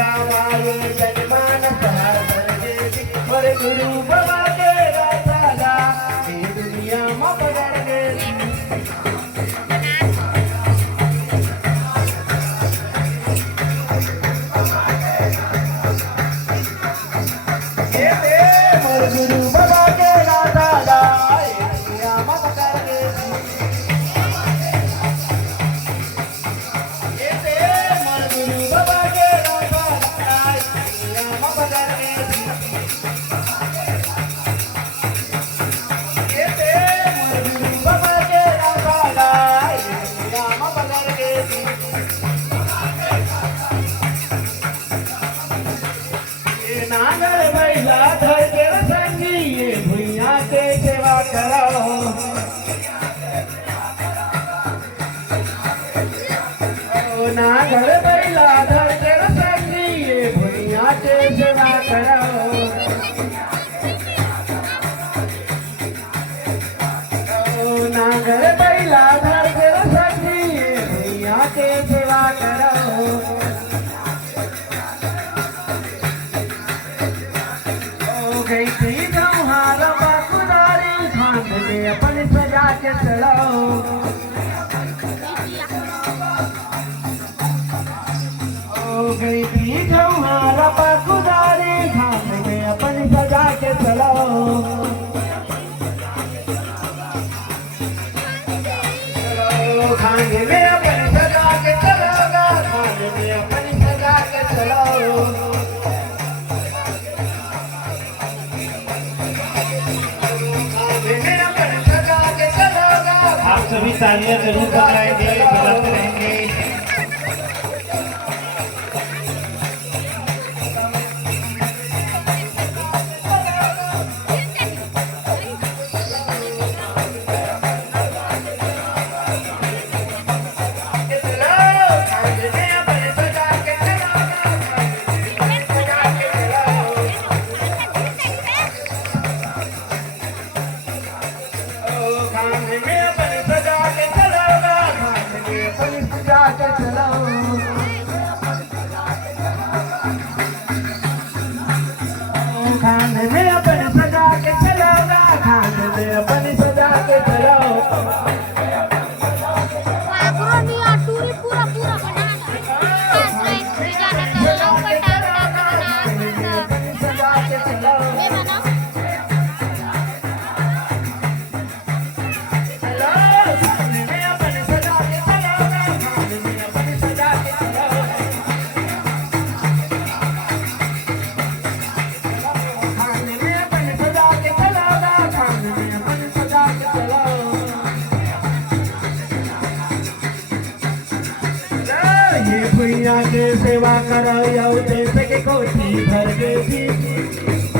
धारा माये जन्मान सरदेवी वर गुरु बाबा के रासाला ये दुनिया में पकड़ गई गुरु बाबा के रासाला ये दुनिया में पकड़ गई गुरु बाबा के रासाला ये दुनिया में पकड़ गई गुरु बाबा के रासाला ये दुनिया में पकड़ गई नागर बैला धर के संगी ये भुइया के सेवा करो नागर बैला धर के संगी ये भुइया के सेवा करो नागर बैला धर के संगी ये भुइया के सेवा करो गई थी तुम्हारा बाकुदारी खांड में अपने सजा के चलाओ गई थी तुम्हारा बाकुदारी खांड में अपने सजा के चलाओ खांड में अपने सजा के चलाओगा खांड में अपने सजा के चलाओ आप सभी तालियां जरूर बजाएंगे बजाते रहेंगे खान में अपन सजा के चलाओगा खान में अपन सजा के चलाओ टूरी पूरा पूरा सजा के चलाओ भैया के सेवा करो जैसे के कोठी भर के थी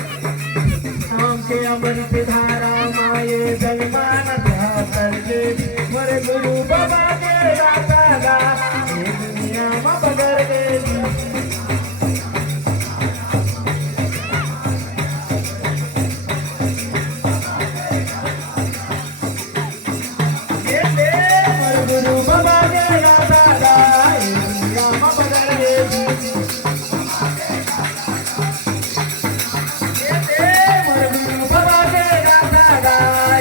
शाम के अमृत धारा माये जलमान कर के मोरे गुरु बाबा के रासाला ये दुनिया में पकड़ गई गुरु बाबा के रासाला ये दुनिया में पकड़ गई गुरु बाबा के रासाला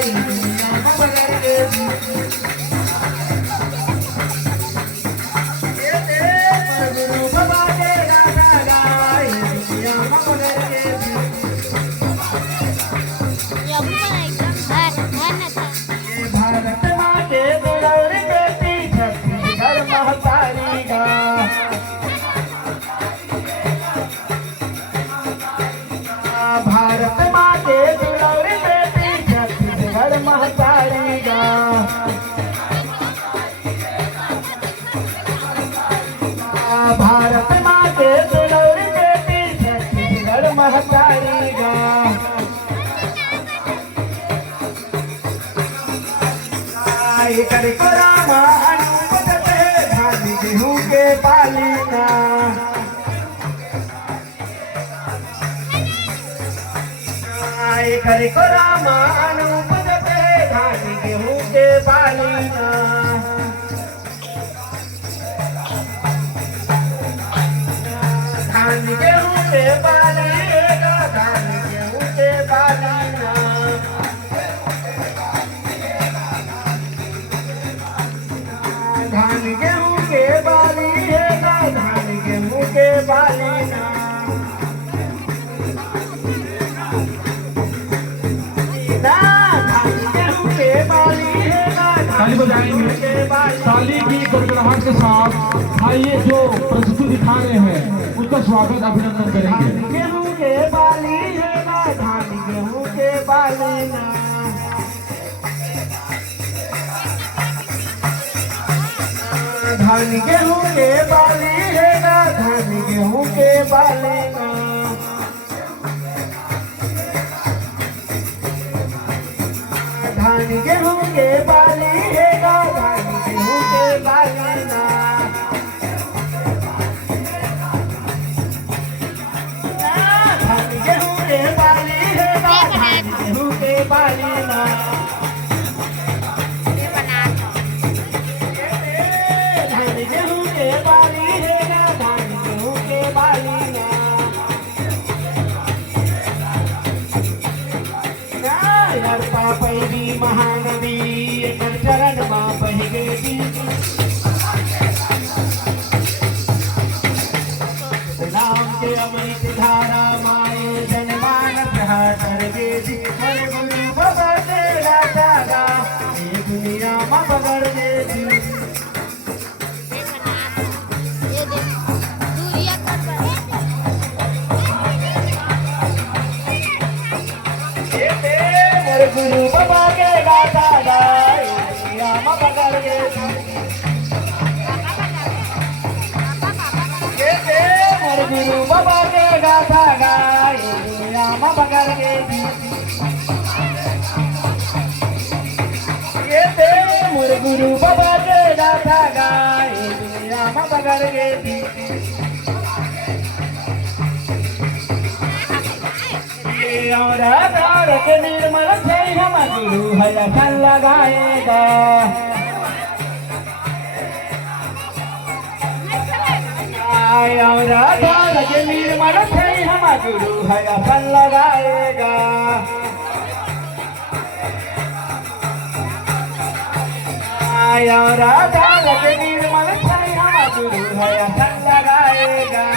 ये दुनिया में पकड़ गई गुरु बाबा के रासाला ये दुनिया में पकड़ गई भारत माँ के दुलार बेटी छत्तीसगढ़ महतारी गा भारत माँ के दुलार बेटी छत्तीसगढ़ महतारी गा भारत माँ के दुलार बेटी छत्तीसगढ़ महतारी गा करे को रामा अनुपत धान गेहूं के पालीना करे को रामा अनुपत धान गेहूं के पालीना धान गेहूं के बाली गा धान गेहूं के बाली ना धान गेहूं के बाली गा धान गेहूं के बाली ना धान गेहूं के बाली गा ताली बजाएंगे ताली की गड़गड़ाहट के साथ भाई ये जो प्रस्तुति दिखा रहे हैं उसका स्वागत अभिनंदन करेंगे। गेहूं के बाली है ना धान गेहूं के बाली ना धान गेहूं के बाली है ना धान गेहूं के बाली ना धान गेहूं के बाली है ना धान गेहूं के बाली ना धान गेहूं के बाली है ना धान गेहूं के बाली ना धान गेहूं के बाली है ना धान गेहूं के बाली ना यार पापैरी महानदी एकर चरण मां बहि गई नाम के अमृत धारा माए जनमानस हाथर गेजी हरे गुरु बाबा तेरा दादा ये दुनिया मां बगड़ गेजी ये देख दूरिया कर मोर गुरु बाबा के गाता गाए दुनिया मां बगड़ गेजी मोर गुरु बाबा के गाथा गाए दुनिया मां बगड़ गेजी मोर गुरु बाबा के गाथा गाए दुनिया मां बगड़ गेजी और आधार के निर्मल से हम गुरु हलफल लगाएगा और आधार के निर्मल से हम गुरु हलफल लगाएगा और आधार के निर्मल से हम गुरु हलफल लगाएगा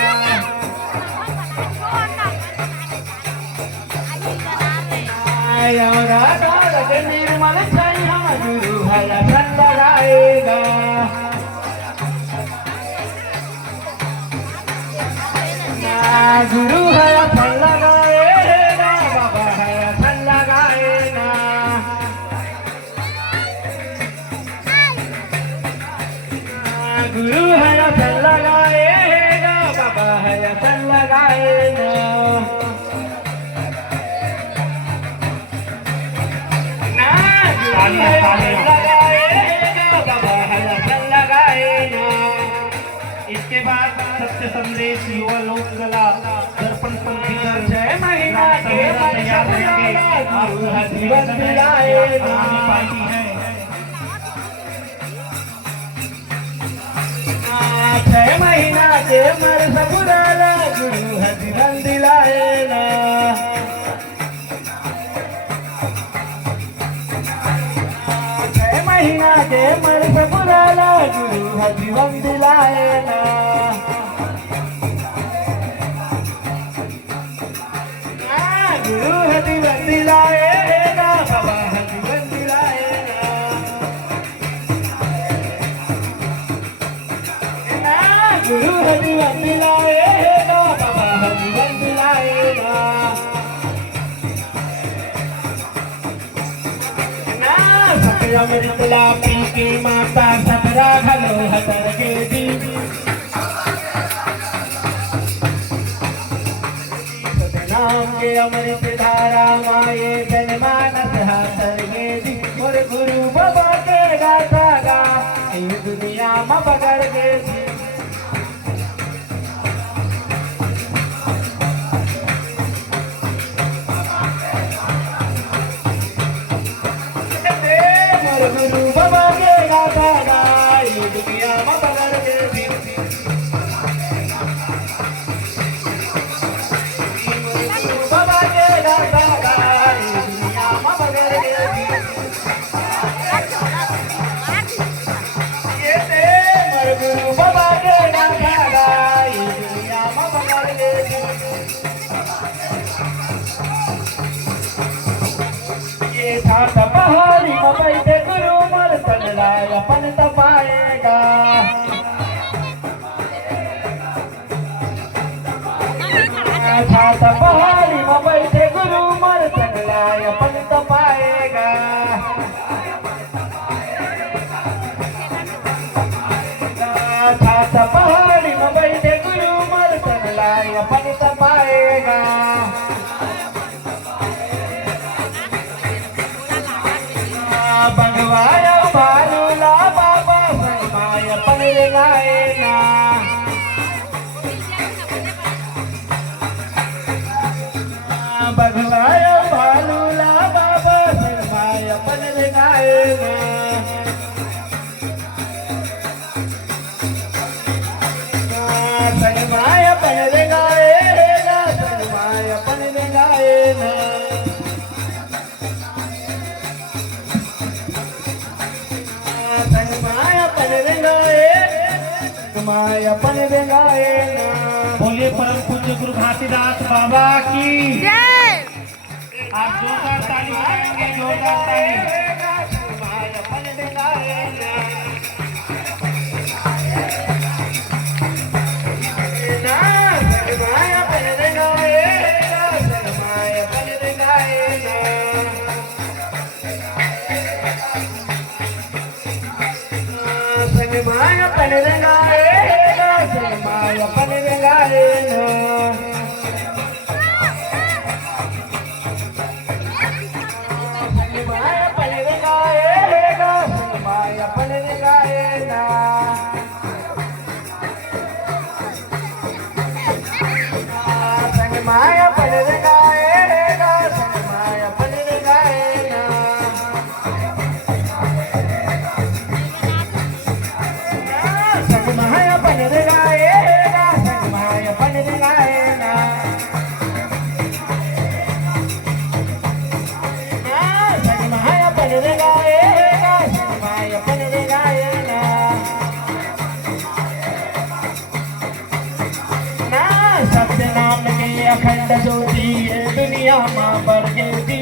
और आधार के निर्मल से हम गुरु हलफल लगाएगा गुरु हलफल लगाएगा बाबा हलफल लगाएगा गुरु हलफल लगाएगा बाबा हलफल लगाएगा इसके बाद सत्य संदेश युवा लोक कला दर्पण पंथी छह महीना के तैयार रहेंगे जीवन दिलाएगा पार्टी है 6 महीना के मर सपुराला गुरु है जीवन दिलाएगा 6 महीना के मर सपुराला गुरु है जीवन दिलाएगा गुरु है जीवन दिलाएगा बाबा है जीवन दिलाएगा गुरु है जीवन दिलाएगा बाबा है जीवन दिलाएगा सत्य अमृत लापी की माता सतरा घलो हतर के दी नाम के अमृत धारा माए जनमानस हाथर गेजी मोर गुरु बाबा के गाथा गा ये दुनिया मां बगड़ गेजी मोर गुरु बाबा के गाथा गा ये दुनिया मां बगड़ गेजी छात पहाड़ी में बैठे गुरु मर चंगलाय पंत पाएगा छात पहाड़ी में बैठे गुरु मर चंगलाय पंत पाएगा भगवाया भालूला बाबा सनमाय पनरे गाएगा भगवाया भालूला बाबा सनमाय पनरे गाएगा सनमाय पनरे गाएगा सनमाय पनरे गाएगा माया पन गाए बोलिए परम पूज्य गुरु घासीदास बाबा की आप जोरदार ताली बजाएंगे, जोरदार ताली। माया पन गाए माया पन गाए माया पन गाए माया पन गाए माया पन गाए माया पन गाए माया पन गाए माया पन गाए माया पन गाए माया पन गाएगा माया पन गाएगा माया पन गाएगा माया पन गाएगा ना सत्य नाम के अखंड ज्योति ये दुनिया मां पर गिरती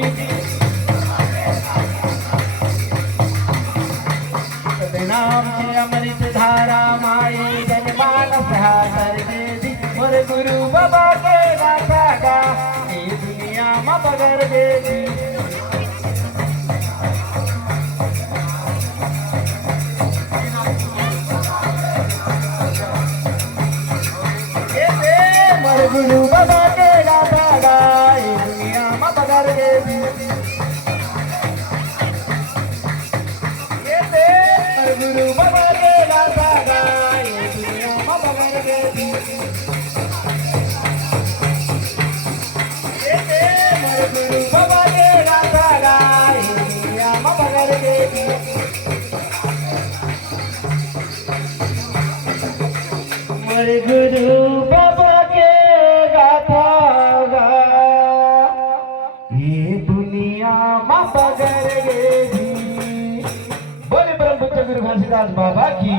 नाम के अमृत धारा माई जनमानस हाथर दे मोर गुरु बाबा के गाथा गा ये दुनिया में बगर दे मोर गुरु बाबा के गाथा गा ये दुनिया में बगर दे गुरु बाबा के गाथा गाए दुनिया में बगर गए मोर गुरु बाबा के गाथा गाए दुनिया में बगर गए मोर गुरु बाबा के गाथा गा ये दुनिया में बगर गए। बोले परम पूज्य गुरु घासीदास बाबा की।